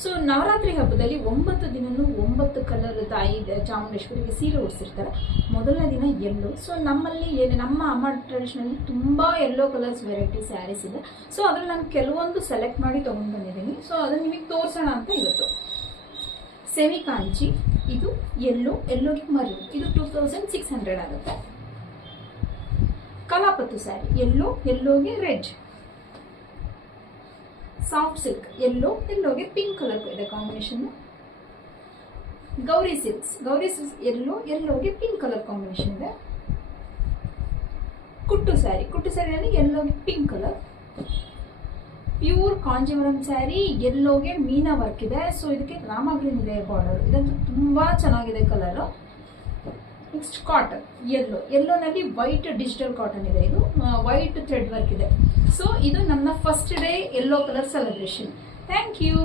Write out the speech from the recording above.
So Navratri ಹಬ್ಬದಲ್ಲಿ 9 ದಿನನೂ 9 colour ತಾಯಿ ಚಾಮುಂಡೇಶ್ವರಿಗೆ ಸೀರೆ ಉಡಿಸಿರ್ತಾರೆ. ಮೊದಲನೇ ದಿನ ಯೆಲ್ಲೋ. ಸೊ ನಮ್ಮಲ್ಲಿ ನಮ್ಮ ಅಮ್ಮ ಟ್ರೆಡಿಷನಲ್ಲಿ ತುಂಬ ಯೆಲ್ಲೋ ಕಲರ್ಸ್ ವೆರೈಟಿ ಸ್ಯಾರೀಸ್ ಇದೆ. ಸೊ ಅದ್ರಲ್ಲಿ ನಾನು ಕೆಲವೊಂದು ಸೆಲೆಕ್ಟ್ ಮಾಡಿ ತೊಗೊಂಡು ಬಂದಿದ್ದೀನಿ. ಸೊ ಅದನ್ನು ನಿಮಗೆ ತೋರಿಸೋಣ ಅಂತ ಇವತ್ತು. ಸೆಮಿ ಕಾಂಚಿ, ಇದು ಯೆಲ್ಲೋಗೆ ಮರೂನ್, ಇದು 2600 ಆಗುತ್ತೆ. ಕಲಾಪತ್ತು ಸ್ಯಾರಿ, ಯೆಲ್ಲೋಗೆ ರೆಡ್. ಸಾಫ್ಟ್ ಸಿಲ್ಕ್, ಯೆಲ್ಲೋಗೆ ಪಿಂಕ್ ಕಲರ್ ಇದೆ ಕಾಂಬಿನೇಷನ್. ಗೌರಿ ಸಿಲ್ಕ್ಸ್ ಯೆಲ್ಲೋಗೆ ಪಿಂಕ್ ಕಲರ್ ಕಾಂಬಿನೇಷನ್ ಇದೆ. ಕುಟ್ಟು ಸ್ಯಾರಿಯಲ್ಲಿ ಯೆಲ್ಲೋಗೆ pink colour. Pure Kanjeevaram sari, ಯೆಲ್ಲೋಗೆ ಮೀನಾ ವರ್ಕ್ ಇದೆ. ಸೊ ಇದಕ್ಕೆ ರಾಮ ಗ್ರೀನ್ ಇದೆ ಬಾರ್ಡರ್. ಇದಂತೂ ತುಂಬಾ ಚೆನ್ನಾಗಿದೆ ಕಲರ್. ನೆಕ್ಸ್ಟ್ ಕಾಟನ್, ಯೆಲ್ಲೋನಲ್ಲಿ ವೈಟ್ ಡಿಜಿಟಲ್ ಕಾಟನ್ ಇದೆ. ಇದು ವೈಟ್ ಥ್ರೆಡ್ ವರ್ಕ್ ಇದೆ. ಸೊ ಇದು ನನ್ನ first day yellow colour celebration. Thank you.